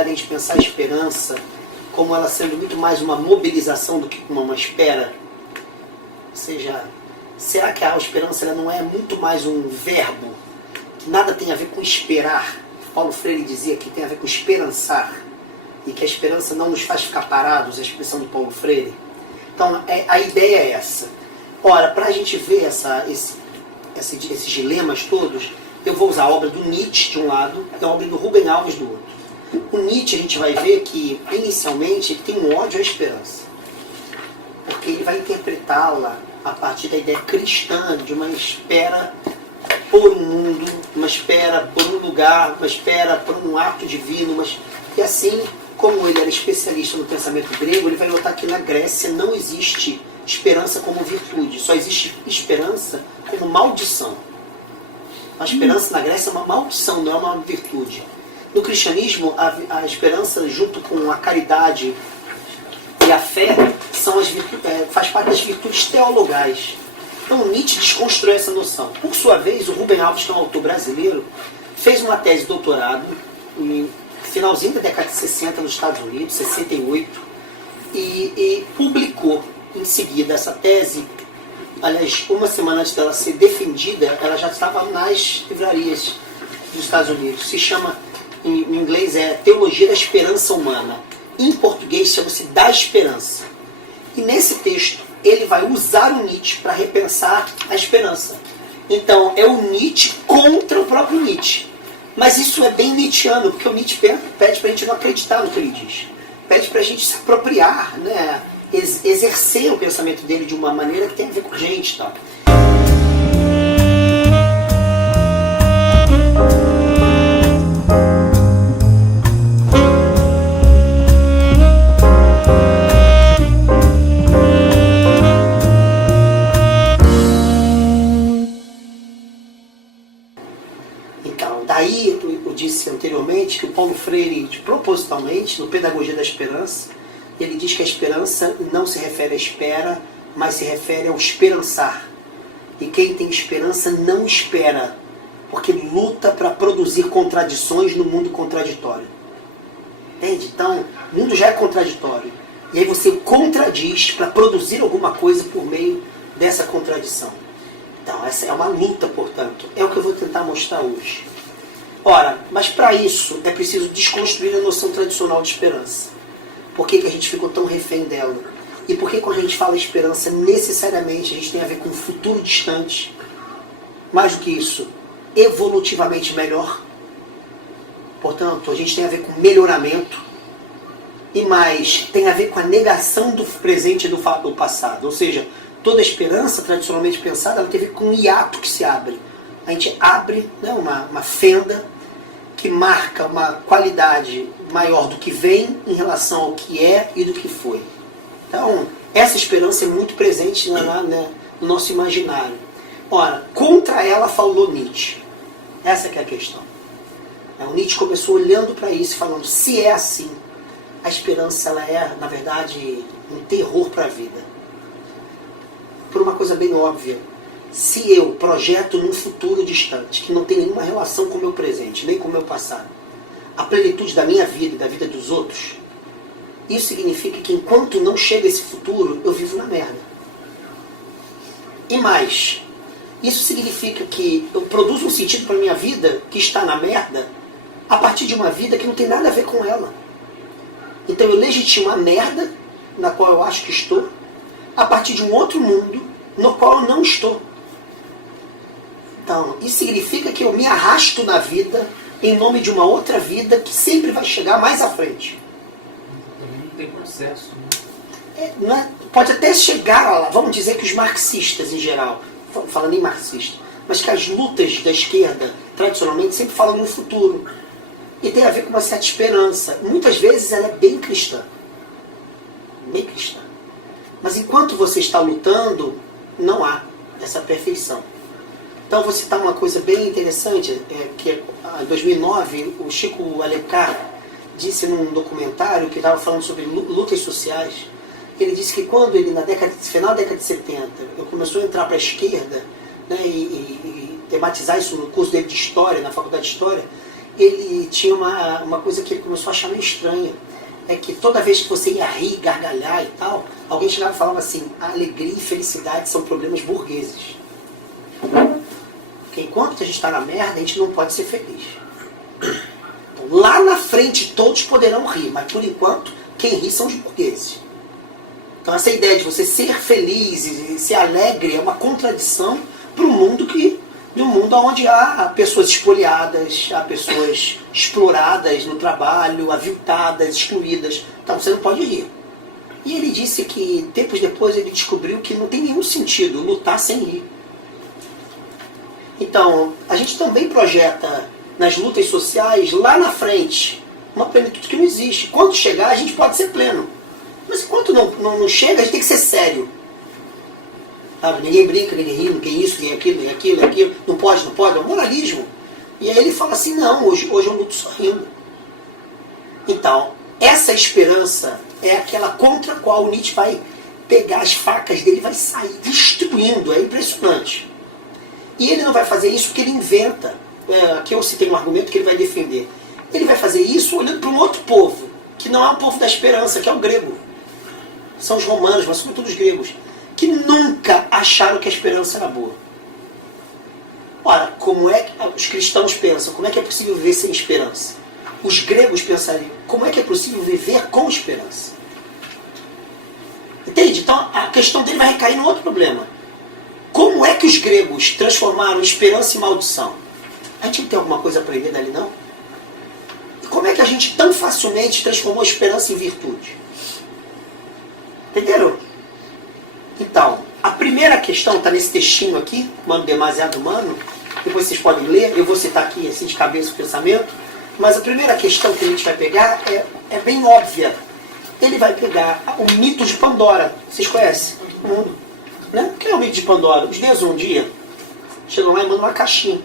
possibilidade de a gente pensar a esperança como ela sendo muito mais uma mobilização do que uma espera? Ou seja, será que a esperança ela não é muito mais um verbo que nada tem a ver com esperar? Paulo Freire dizia que tem a ver com esperançar, e que a esperança não nos faz ficar parados, a expressão do Paulo Freire. Então, a ideia é essa. Ora, para a gente ver esses dilemas todos, eu vou usar a obra do Nietzsche de um lado e a obra do Rubem Alves do outro. O Nietzsche, a gente vai ver que, inicialmente, ele tem um ódio à esperança, porque ele vai interpretá-la a partir da ideia cristã de uma espera por um mundo, uma espera por um lugar, uma espera por um ato divino, e assim, como ele era especialista no pensamento grego, ele vai notar que na Grécia não existe esperança como virtude, só existe esperança como maldição. A esperança na Grécia é uma maldição, não é uma virtude. No cristianismo, a esperança junto com a caridade e a fé faz parte das virtudes teologais. Então Nietzsche desconstruiu essa noção. Por sua vez, o Rubem Alves, que é um autor brasileiro, fez uma tese de doutorado no finalzinho da década de 60 nos Estados Unidos, 68, e publicou em seguida essa tese. Aliás, uma semana antes dela ser defendida, ela já estava nas livrarias dos Estados Unidos. Se chama, em inglês, Teologia da Esperança Humana. Em português, chama-se Da Esperança. E nesse texto, ele vai usar o Nietzsche para repensar a esperança. Então, é o Nietzsche contra o próprio Nietzsche. Mas isso é bem nietzschiano, porque o Nietzsche pede para a gente não acreditar no que ele diz. Pede para a gente se apropriar, né? Exercer o pensamento dele de uma maneira que tem a ver com a gente. Tá? Então, daí eu disse anteriormente que o Paulo Freire, propositalmente, no Pedagogia da Esperança, ele diz que a esperança não se refere à espera, mas se refere ao esperançar. E quem tem esperança não espera, porque luta para produzir contradições no mundo contraditório. Entende? Então, o mundo já é contraditório. E aí você contradiz para produzir alguma coisa por meio dessa contradição. Então, essa é uma luta, portanto. É o que eu vou tentar mostrar hoje. Ora, mas para isso é preciso desconstruir a noção tradicional de esperança. Por que a gente ficou tão refém dela? E por que quando a gente fala esperança, necessariamente a gente tem a ver com um futuro distante? Mais do que isso, evolutivamente melhor. Portanto, a gente tem a ver com melhoramento. E mais, tem a ver com a negação do presente e do passado. Ou seja, toda esperança tradicionalmente pensada, ela tem a ver com um hiato que se abre. A gente abre, né, uma fenda que marca uma qualidade maior do que vem em relação ao que é e do que foi. Então, essa esperança é muito presente no nosso imaginário. Ora, contra ela falou Nietzsche. Essa que é a questão. O Nietzsche começou olhando para isso e falando, se é assim, a esperança ela é, na verdade, um terror para a vida. Por uma coisa bem óbvia. Se eu projeto num futuro distante, que não tem nenhuma relação com o meu presente, nem com o meu passado, a plenitude da minha vida e da vida dos outros, isso significa que enquanto não chega esse futuro, eu vivo na merda. E mais, isso significa que eu produzo um sentido para a minha vida que está na merda a partir de uma vida que não tem nada a ver com ela. Então eu legitimo a merda na qual eu acho que estou a partir de um outro mundo no qual eu não estou. Então, isso significa que eu me arrasto na vida em nome de uma outra vida que sempre vai chegar mais à frente. Também não tem processo, né? Pode até chegar lá, vamos dizer que os marxistas em geral, falando em marxista, mas que as lutas da esquerda, tradicionalmente, sempre falam no futuro. E tem a ver com uma certa esperança. Muitas vezes ela é bem cristã. Bem cristã. Mas enquanto você está lutando, não há essa perfeição. Então vou citar uma coisa bem interessante, que em 2009 o Chico Alencar disse num documentário que estava falando sobre lutas sociais. Ele disse que quando ele, final da década de 70, ele começou a entrar para a esquerda, né, e tematizar isso no curso dele de História, na Faculdade de História, ele tinha uma coisa que ele começou a achar meio estranha. É que toda vez que você ia rir, gargalhar e tal, alguém chegava e falava assim, a alegria e felicidade são problemas burgueses. Porque enquanto a gente está na merda, a gente não pode ser feliz. Então, lá na frente todos poderão rir, mas por enquanto, quem ri são os burgueses. Então essa ideia de você ser feliz e ser alegre é uma contradição para um mundo onde há pessoas espoliadas, há pessoas exploradas no trabalho, aviltadas, excluídas. Então você não pode rir. E ele disse que tempos depois ele descobriu que não tem nenhum sentido lutar sem rir. Então, a gente também projeta nas lutas sociais, lá na frente, uma plenitude que não existe. Quando chegar, a gente pode ser pleno. Mas enquanto não chega, a gente tem que ser sério. Sabe? Ninguém brinca, ninguém ri, ninguém isso, ninguém aquilo, ninguém aquilo, ninguém aquilo. Não pode, é um moralismo. E aí ele fala assim, não, hoje eu luto sorrindo. Então, essa esperança é aquela contra a qual o Nietzsche vai pegar as facas dele e vai sair destruindo. É impressionante. E ele não vai fazer isso porque ele inventa. Aqui eu citei um argumento que ele vai defender. Ele vai fazer isso olhando para um outro povo, que não é o povo da esperança, que é o grego. São os romanos, mas sobretudo os gregos, que nunca acharam que a esperança era boa. Ora, como é que os cristãos pensam? Como é que é possível viver sem esperança? Os gregos pensariam, como é que é possível viver com esperança? Entende? Então a questão dele vai recair num outro problema. Como é que os gregos transformaram esperança em maldição? A gente não tem alguma coisa a aprender dali, não? E como é que a gente tão facilmente transformou a esperança em virtude? Entenderam? Então, a primeira questão está nesse textinho aqui, Humano Demasiado Humano. Depois vocês podem ler, eu vou citar aqui assim de cabeça o pensamento. Mas a primeira questão que a gente vai pegar é bem óbvia. Ele vai pegar o mito de Pandora. Vocês conhecem? Todo mundo. Né? O que é o mito de Pandora? Os deuses um dia chegam lá e mandam uma caixinha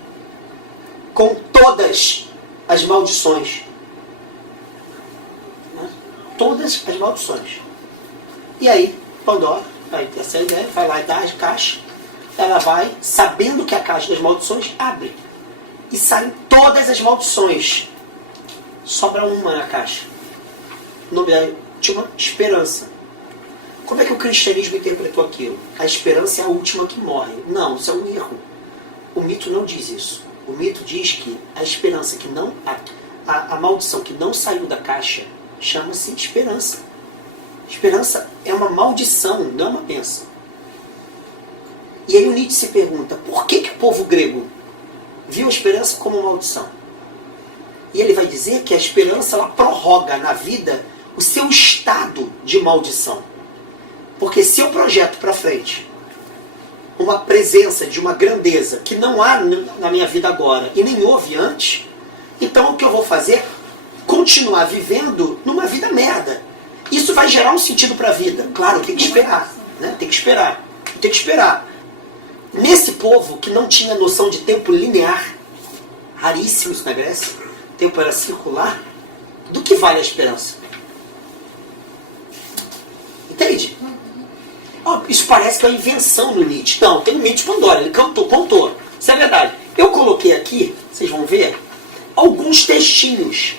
com todas as maldições. Né? Todas as maldições. E aí, Pandora, aí essa ideia, vai lá e dá a caixa. Ela vai, sabendo que a caixa das maldições abre. E saem todas as maldições. Sobra uma na caixa. O nome dela chama esperança. Como é que o cristianismo interpretou aquilo? A esperança é a última que morre. Não, isso é um erro. O mito não diz isso. O mito diz que a esperança que não... A maldição que não saiu da caixa chama-se esperança. Esperança é uma maldição, não é uma bênção. E aí o Nietzsche se pergunta, por que o povo grego viu a esperança como maldição? E ele vai dizer que a esperança ela prorroga na vida o seu estado de maldição. Porque se eu projeto para frente uma presença de uma grandeza que não há na minha vida agora e nem houve antes, então o que eu vou fazer é continuar vivendo numa vida merda. Isso vai gerar um sentido para a vida. Claro, tem que esperar. Né? Tem que esperar. Tem que esperar. Nesse povo que não tinha noção de tempo linear, raríssimo isso na Grécia, o tempo era circular, do que vale a esperança? Entende? Isso parece que é uma invenção no Nietzsche. Não, tem um mito de Pandora, ele contou. Isso é verdade. Eu coloquei aqui, vocês vão ver, alguns textinhos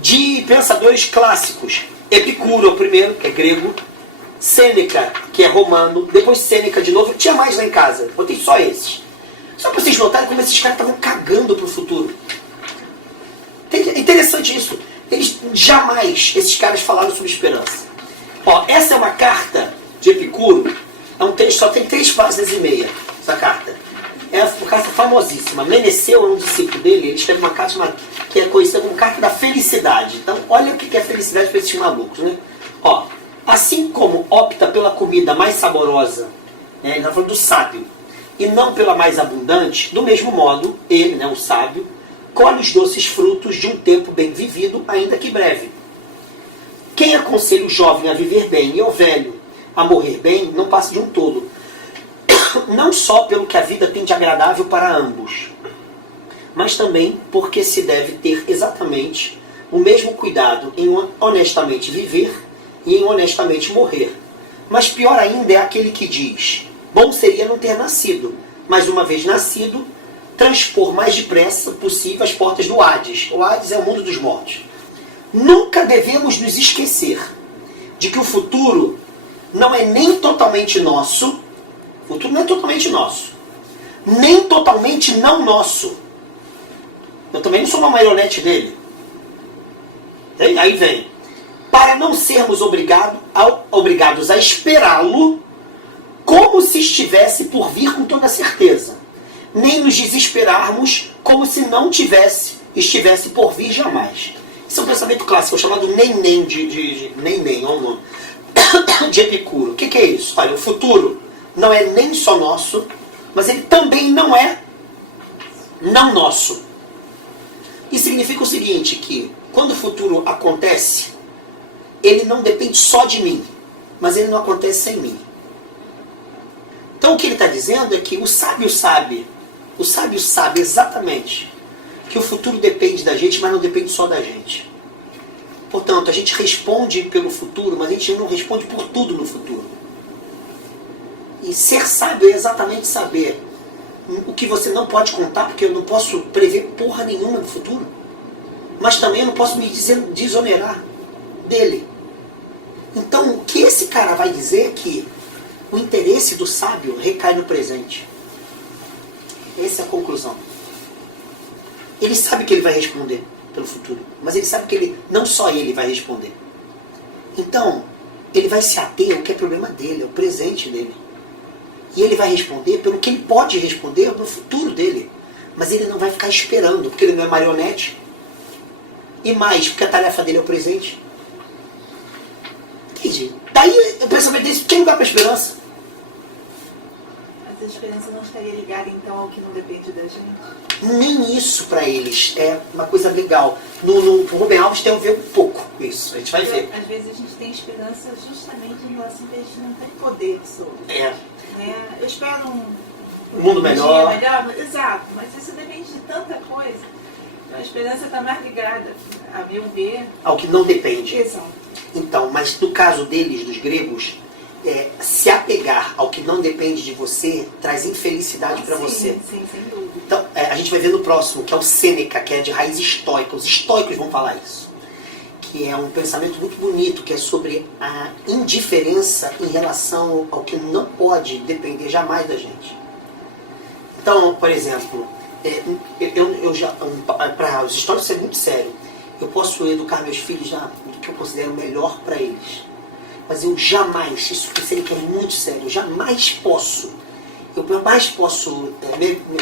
de pensadores clássicos. Epicuro é o primeiro, que é grego. Sêneca, que é romano. Depois Sêneca de novo. Tinha mais lá em casa. Botei só esses. Só para vocês notarem como esses caras estavam cagando pro futuro. É interessante isso. Esses caras falaram sobre esperança. Essa é uma carta de Epicuro. É um texto, só tem 3 páginas e meia. Essa carta. É uma carta famosíssima. Meneceu é um discípulo dele. Ele escreve uma carta que é conhecida como carta da felicidade. Então, olha o que é felicidade para esses malucos, né? Assim como opta pela comida mais saborosa, né, ele está falando do sábio, e não pela mais abundante, do mesmo modo, ele, né, o sábio, colhe os doces frutos de um tempo bem vivido, ainda que breve. Quem aconselha o jovem a viver bem e o velho a morrer bem, não passa de um tolo. Não só pelo que a vida tem de agradável para ambos, mas também porque se deve ter exatamente o mesmo cuidado em honestamente viver e em honestamente morrer. Mas pior ainda é aquele que diz, bom seria não ter nascido, mas uma vez nascido, transpor mais depressa possível as portas do Hades. O Hades é o mundo dos mortos. Nunca devemos nos esquecer de que o futuro não é nem totalmente nosso, o futuro não é totalmente nosso, nem totalmente não nosso. Eu também não sou uma marionete dele. Aí vem. Para não sermos obrigados a esperá-lo como se estivesse por vir com toda certeza, nem nos desesperarmos como se não estivesse por vir jamais. Isso é um pensamento clássico, chamado nem-nem nem-nem, olha o nome, de Epicuro. O que é isso? Olha, o futuro não é nem só nosso, mas ele também não é não nosso. Isso significa o seguinte, que quando o futuro acontece, ele não depende só de mim, mas ele não acontece sem mim. Então o que ele está dizendo é que o sábio sabe exatamente que o futuro depende da gente, mas não depende só da gente. Portanto, a gente responde pelo futuro, mas a gente não responde por tudo no futuro. E ser sábio é exatamente saber o que você não pode contar, porque eu não posso prever porra nenhuma no futuro. Mas também eu não posso me desonerar dele. Então, o que esse cara vai dizer é que o interesse do sábio recai no presente. Essa é a conclusão. Ele sabe que ele vai responder pelo futuro, mas ele sabe que não só ele vai responder. Então, ele vai se ater ao que é problema dele, ao presente dele. E ele vai responder pelo que ele pode responder no futuro dele. Mas ele não vai ficar esperando, porque ele não é marionete. E mais, porque a tarefa dele é o presente. Entende? Daí o pensamento dele tem lugar para a esperança. Mas a esperança não estaria ligada então ao que não depende da gente? Nem isso para eles é uma coisa legal. No Rubem Alves tem a ver um pouco com isso. A gente vai ver. Às vezes a gente tem esperança justamente em relação a que a gente não tem poder sobre. Eu espero um mundo melhor. Exato, mas isso depende de tanta coisa. A esperança está mais ligada, a meu ver, ao que não depende. Exato. Então, mas no caso deles, dos gregos, se apegar ao que não depende de você traz infelicidade para você. Sim, sem dúvida. Então, a gente vai ver no próximo, que é o Sêneca, que é de raiz estoica. Os estoicos vão falar isso. Que é um pensamento muito bonito, que é sobre a indiferença em relação ao que não pode depender jamais da gente. Então, por exemplo, para os estoicos isso é muito sério. Eu posso educar meus filhos do que eu considero melhor para eles. Mas eu jamais, isso é muito sério, eu jamais posso,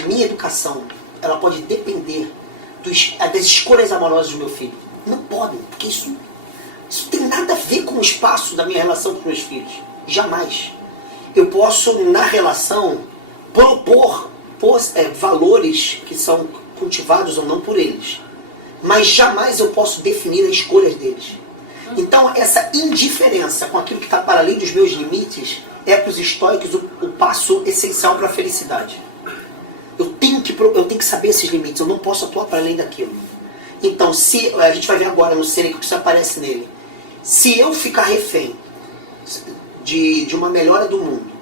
minha educação, ela pode depender das escolhas amorosas do meu filho. Não podem, porque isso tem nada a ver com o espaço da minha relação com os meus filhos. Jamais. Eu posso, na relação, propor valores que são cultivados ou não por eles. Mas jamais eu posso definir as escolhas deles. Então, essa indiferença com aquilo que está para além dos meus limites é para os estoicos o passo essencial para a felicidade. Eu tenho que saber esses limites, eu não posso atuar para além daquilo. Então, se a gente vai ver agora no Sêneca que isso aparece nele, se eu ficar refém de uma melhora do mundo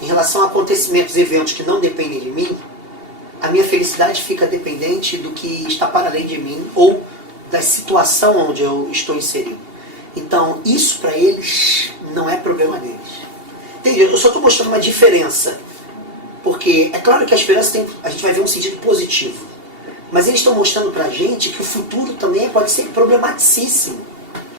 em relação a acontecimentos, eventos que não dependem de mim, a minha felicidade fica dependente do que está para além de mim ou da situação onde eu estou inserido. Então, isso para eles não é problema deles. Entende? Eu só estou mostrando uma diferença. Porque é claro que a esperança a gente vai ver um sentido positivo. Mas eles estão mostrando para a gente que o futuro também pode ser problematicíssimo.